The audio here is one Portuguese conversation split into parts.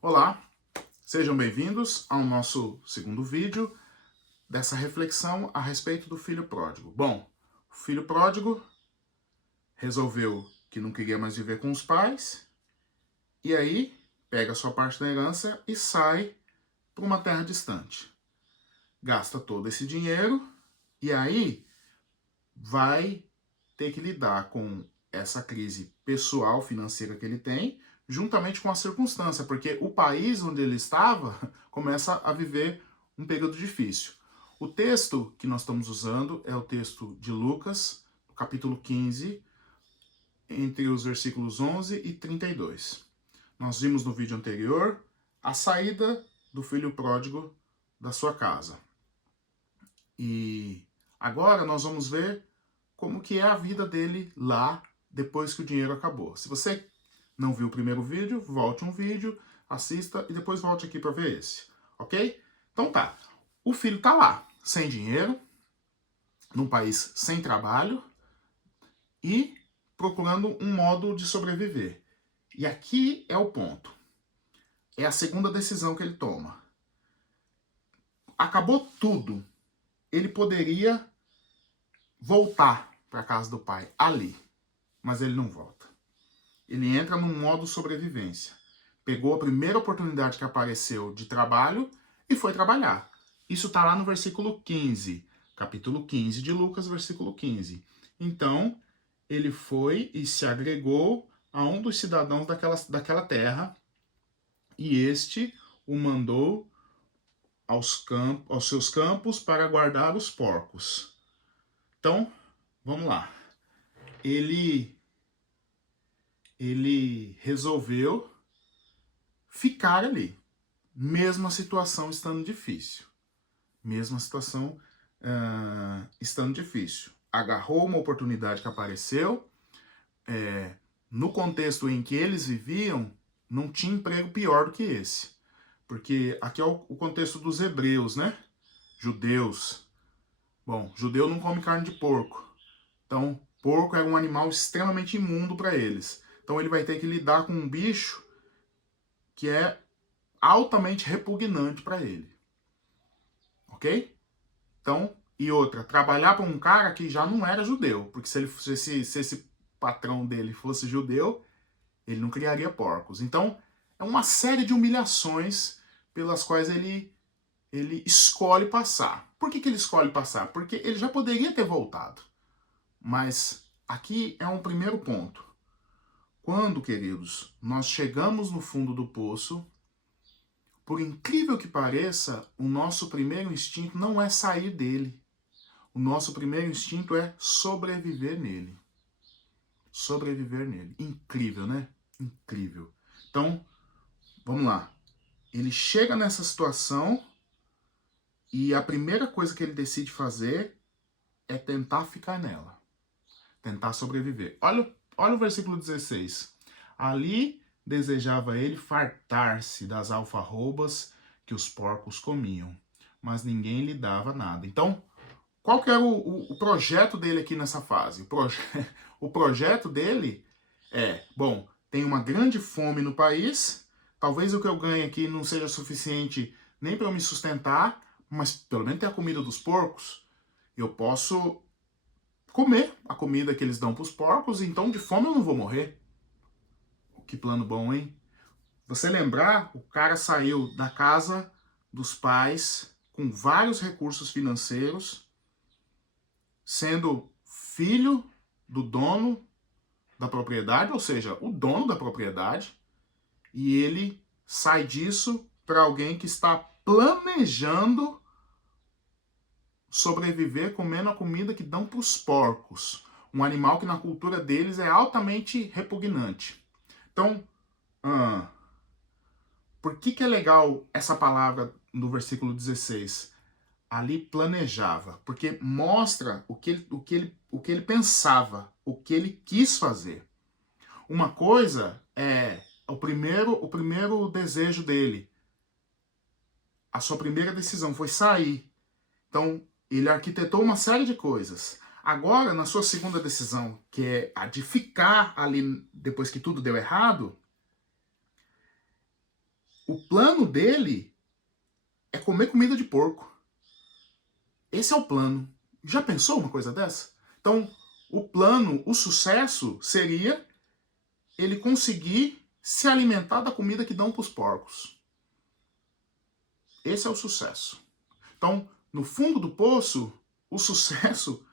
Olá, sejam bem-vindos ao nosso segundo vídeo dessa reflexão a respeito do filho pródigo. Bom, o filho pródigo resolveu que não queria mais viver com os pais e aí pega a sua parte da herança e sai para uma terra distante. Gasta todo esse dinheiro e aí vai ter que lidar com essa crise pessoal, financeira que ele tem, juntamente com a circunstância, porque o país onde ele estava começa a viver um período difícil. O texto que nós estamos usando é o texto de Lucas, capítulo 15, entre os versículos 11 e 32. Nós vimos no vídeo anterior a saída do filho pródigo da sua casa. E agora nós vamos ver como que é a vida dele lá depois que o dinheiro acabou. Se você não viu o primeiro vídeo, volte um vídeo, assista e depois volte aqui para ver esse, ok? Então tá, o filho tá lá, sem dinheiro, num país sem trabalho e procurando um modo de sobreviver. E aqui é o ponto. É a segunda decisão que ele toma. Acabou tudo. Ele poderia voltar para a casa do pai, ali. Mas ele não volta. Ele entra num modo sobrevivência. Pegou a primeira oportunidade que apareceu de trabalho e foi trabalhar. Isso está lá no versículo 15, capítulo 15 de Lucas, versículo 15. Então, ele foi e se agregou a um dos cidadãos daquela terra e este o mandou aos seus campos para guardar os porcos. Então, vamos lá. Ele resolveu ficar ali, mesmo a situação estando difícil. Mesmo a situação estando difícil. Agarrou uma oportunidade que apareceu. No contexto em que eles viviam, não tinha emprego pior do que esse. Porque aqui é o contexto dos hebreus, né? Judeus. Bom, judeu não come carne de porco. Então, porco é um animal extremamente imundo para eles. Então ele vai ter que lidar com um bicho que é altamente repugnante para ele. Ok? Então, e outra, trabalhar para um cara que já não era judeu. Porque se esse patrão dele fosse judeu, ele não criaria porcos. Então, é uma série de humilhações pelas quais ele escolhe passar. Por que ele escolhe passar? Porque ele já poderia ter voltado. Mas aqui é um primeiro ponto. Quando, queridos, nós chegamos no fundo do poço, por incrível que pareça, o nosso primeiro instinto não é sair dele. O nosso primeiro instinto é sobreviver nele. Sobreviver nele. Incrível, né? Incrível. Então, vamos lá. Ele chega nessa situação e a primeira coisa que ele decide fazer é tentar ficar nela. Tentar sobreviver. Olha o versículo 16. Ali desejava ele fartar-se das alfarrobas que os porcos comiam, mas ninguém lhe dava nada. Então, qual que era o projeto dele aqui nessa fase? O projeto dele é, bom, tem uma grande fome no país, talvez o que eu ganhe aqui não seja suficiente nem para eu me sustentar, mas pelo menos tem a comida dos porcos, eu posso comer a comida que eles dão para os porcos, então de fome eu não vou morrer. Que plano bom, hein? Você lembrar, o cara saiu da casa dos pais com vários recursos financeiros, sendo filho do dono da propriedade, ou seja, o dono da propriedade, e ele sai disso para alguém que está planejando sobreviver comendo a comida que dão para os porcos, um animal que na cultura deles é altamente repugnante. Então, por que é legal essa palavra no versículo 16? Ali planejava, porque mostra o que ele pensava, o que ele quis fazer. Uma coisa é o primeiro desejo dele, a sua primeira decisão foi sair. Então, ele arquitetou uma série de coisas. Agora, na sua segunda decisão, que é a de ficar ali depois que tudo deu errado, o plano dele é comer comida de porco. Esse é o plano. Já pensou uma coisa dessa? Então, o plano, o sucesso seria ele conseguir se alimentar da comida que dão para os porcos. Esse é o sucesso. Então, no fundo do poço, o sucesso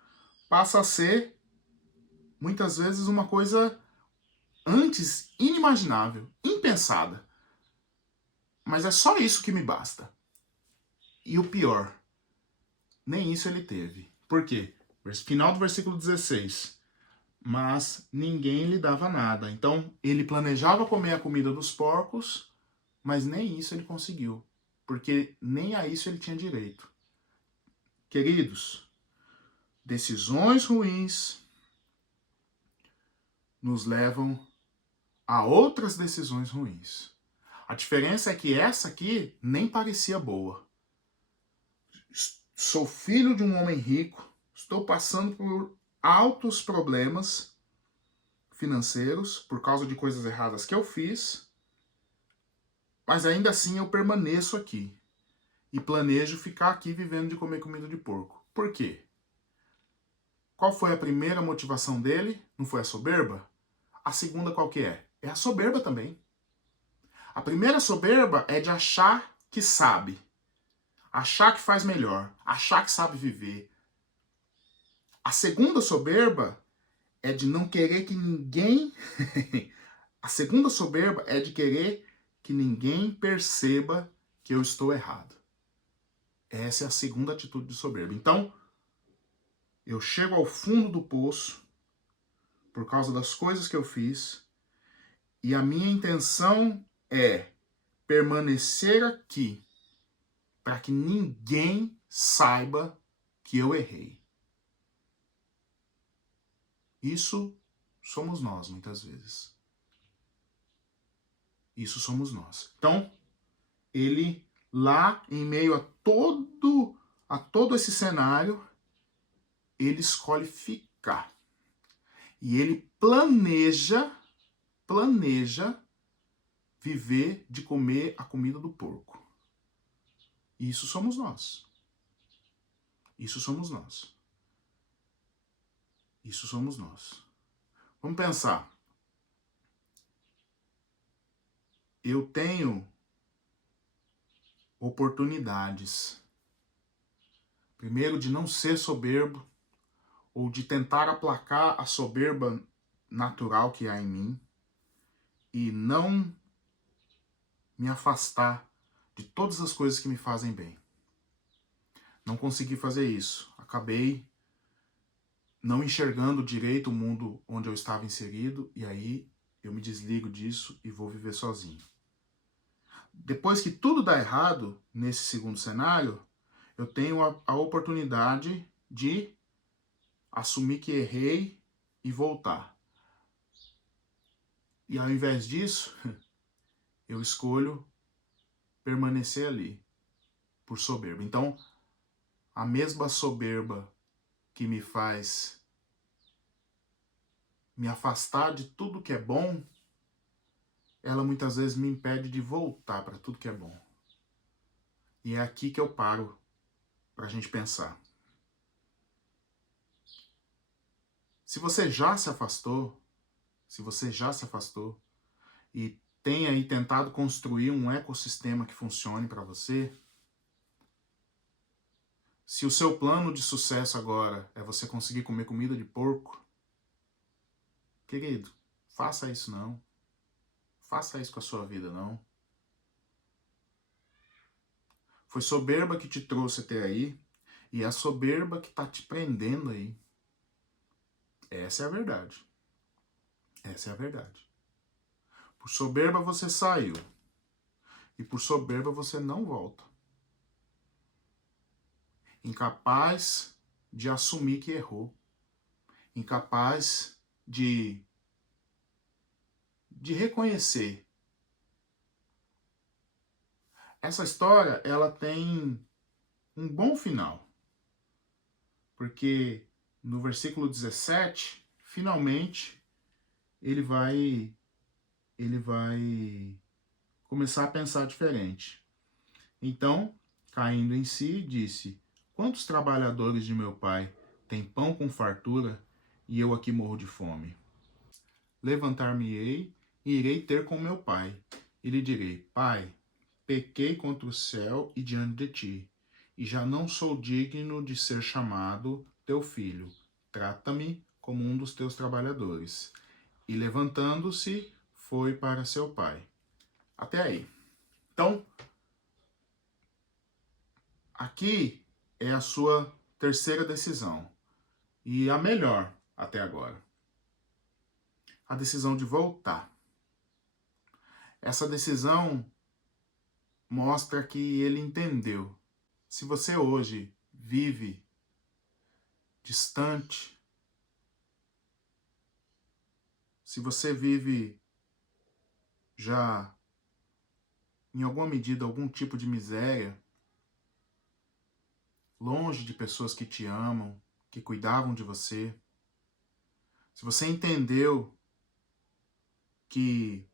passa a ser, muitas vezes, uma coisa antes inimaginável, impensada. Mas é só isso que me basta. E o pior, nem isso ele teve. Por quê? Final do versículo 16. Mas ninguém lhe dava nada. Então, ele planejava comer a comida dos porcos, mas nem isso ele conseguiu. Porque nem a isso ele tinha direito. Queridos, decisões ruins nos levam a outras decisões ruins. A diferença é que essa aqui nem parecia boa. Sou filho de um homem rico, estou passando por altos problemas financeiros por causa de coisas erradas que eu fiz, mas ainda assim eu permaneço aqui e planejo ficar aqui vivendo de comer comida de porco. Por quê? Qual foi a primeira motivação dele? Não foi a soberba? A segunda qual que é? É a soberba também. A primeira soberba é de achar que sabe, achar que faz melhor, achar que sabe viver. A segunda soberba é de não querer que ninguém... A segunda soberba é de querer que ninguém perceba que eu estou errado. Essa é a segunda atitude de soberba. Então, eu chego ao fundo do poço por causa das coisas que eu fiz e a minha intenção é permanecer aqui para que ninguém saiba que eu errei. Isso somos nós, muitas vezes. Isso somos nós. Então, ele lá, em meio a todo esse cenário, ele escolhe ficar. E ele planeja viver de comer a comida do porco. Isso somos nós. Isso somos nós. Isso somos nós. Vamos pensar. Eu tenho oportunidades. Primeiro, de não ser soberbo, ou de tentar aplacar a soberba natural que há em mim, e não me afastar de todas as coisas que me fazem bem. Não consegui fazer isso. Acabei não enxergando direito o mundo onde eu estava inserido, e aí eu me desligo disso e vou viver sozinho. Depois que tudo dá errado, nesse segundo cenário, eu tenho a oportunidade de assumir que errei e voltar. E ao invés disso, eu escolho permanecer ali, por soberba. Então, a mesma soberba que me faz me afastar de tudo que é bom, ela muitas vezes me impede de voltar para tudo que é bom. E é aqui que eu paro para a gente pensar. Se você já se afastou, e tem aí tentado construir um ecossistema que funcione para você, se o seu plano de sucesso agora é você conseguir comer comida de porco, querido, faça isso não. Faça isso com a sua vida, não. Foi soberba que te trouxe até aí, e é a soberba que está te prendendo aí. Essa é a verdade. Essa é a verdade. Por soberba você saiu, e por soberba você não volta. Incapaz de assumir que errou. Incapaz de reconhecer. Essa história, ela tem um bom final. Porque no versículo 17, finalmente, ele vai começar a pensar diferente. Então, caindo em si, disse: quantos trabalhadores de meu pai têm pão com fartura e eu aqui morro de fome? Levantar-me-ei e irei ter com meu pai, e lhe direi: Pai, pequei contra o céu e diante de ti, e já não sou digno de ser chamado teu filho. Trata-me como um dos teus trabalhadores. E levantando-se, foi para seu pai. Até aí. Então, aqui é a sua terceira decisão. E a melhor até agora. A decisão de voltar. Essa decisão mostra que ele entendeu. Se você hoje vive distante, se você vive já em alguma medida algum tipo de miséria, longe de pessoas que te amam, que cuidavam de você, se você entendeu que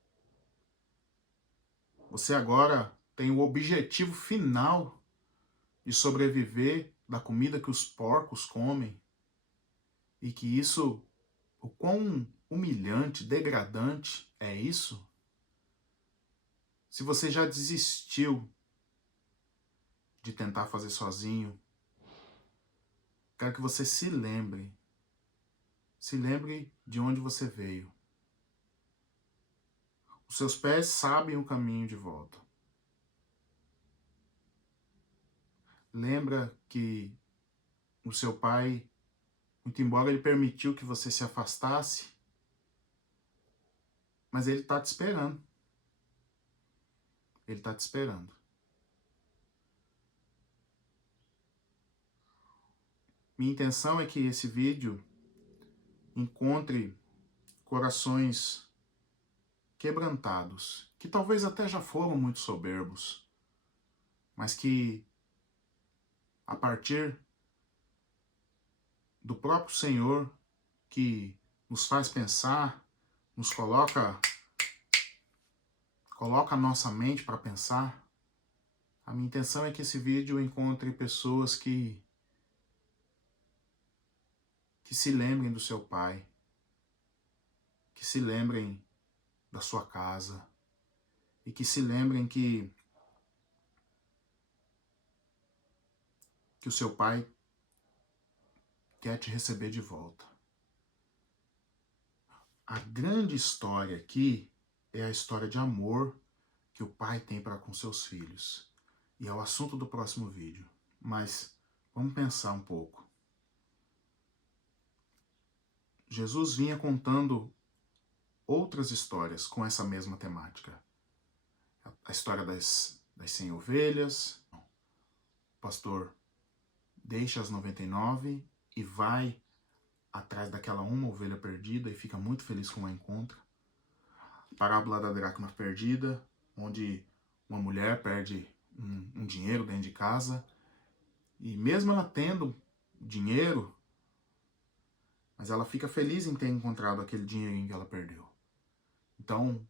você agora tem o objetivo final de sobreviver da comida que os porcos comem, e que isso, o quão humilhante, degradante é isso? Se você já desistiu de tentar fazer sozinho, quero que você se lembre de onde você veio. Os seus pés sabem o caminho de volta. Lembra que o seu pai, muito embora ele permitiu que você se afastasse, mas ele está te esperando. Ele está te esperando. Minha intenção é que esse vídeo encontre corações quebrantados, que talvez até já foram muito soberbos, mas que, a partir do próprio Senhor, que nos faz pensar, nos coloca a nossa mente para pensar, a minha intenção é que esse vídeo encontre pessoas que se lembrem do seu pai, que se lembrem da sua casa, e que se lembrem que o seu pai quer te receber de volta. A grande história aqui é a história de amor que o pai tem para com seus filhos. E é o assunto do próximo vídeo. Mas vamos pensar um pouco. Jesus vinha contando outras histórias com essa mesma temática. A história das 100 ovelhas. O pastor deixa as 99 e vai atrás daquela uma ovelha perdida e fica muito feliz quando a encontra. A parábola da dracma perdida, onde uma mulher perde um dinheiro dentro de casa, e mesmo ela tendo dinheiro, mas ela fica feliz em ter encontrado aquele dinheirinho que ela perdeu. Então,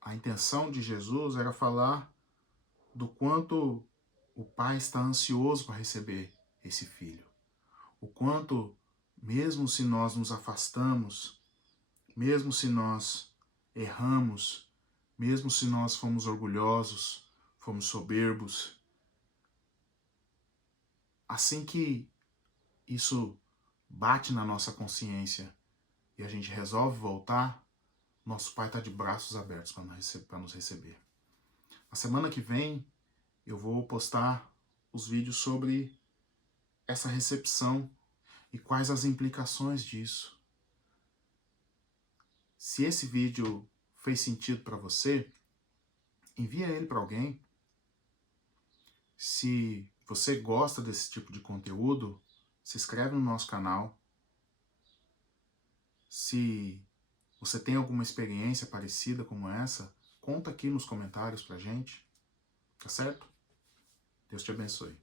a intenção de Jesus era falar do quanto o pai está ansioso para receber esse filho. O quanto, mesmo se nós nos afastamos, mesmo se nós erramos, mesmo se nós fomos orgulhosos, fomos soberbos, assim que isso bate na nossa consciência e a gente resolve voltar, nosso pai está de braços abertos para nos receber. Na semana que vem eu vou postar os vídeos sobre essa recepção e quais as implicações disso. Se esse vídeo fez sentido para você, envia ele para alguém. Se você gosta desse tipo de conteúdo, se inscreve no nosso canal. Se você tem alguma experiência parecida como essa, conta aqui nos comentários pra gente. Tá certo? Deus te abençoe.